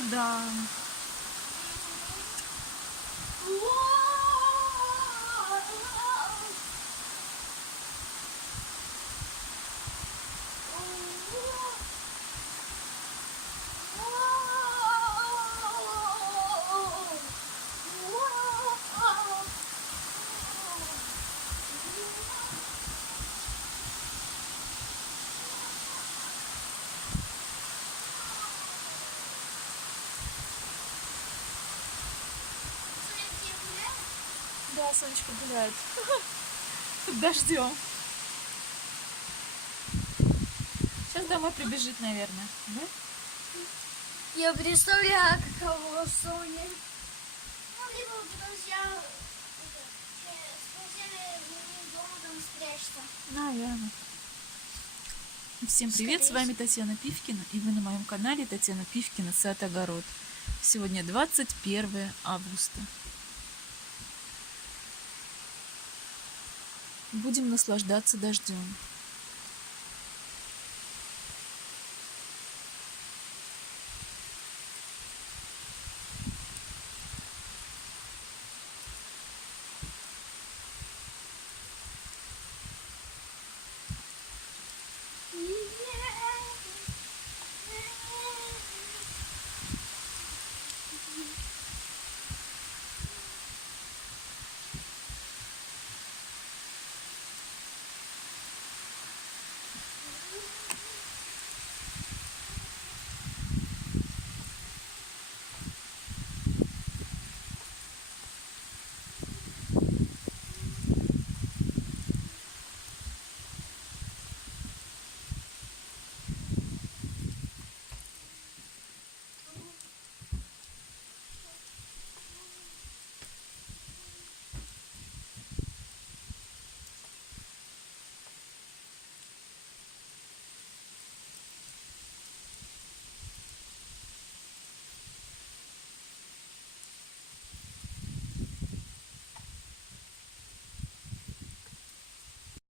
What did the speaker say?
что да. Да, Сонечка гуляет. Под дождем. Сейчас домой прибежит, наверное. Да? Я представляю, каково Соня. Ну, либо друзья с друзьями дома там спрячься. Наверное. Всем привет, с вами Татьяна Пивкина, и вы на моем канале Татьяна Пивкина Сад-Огород. Сегодня 21 августа. Будем наслаждаться дождем.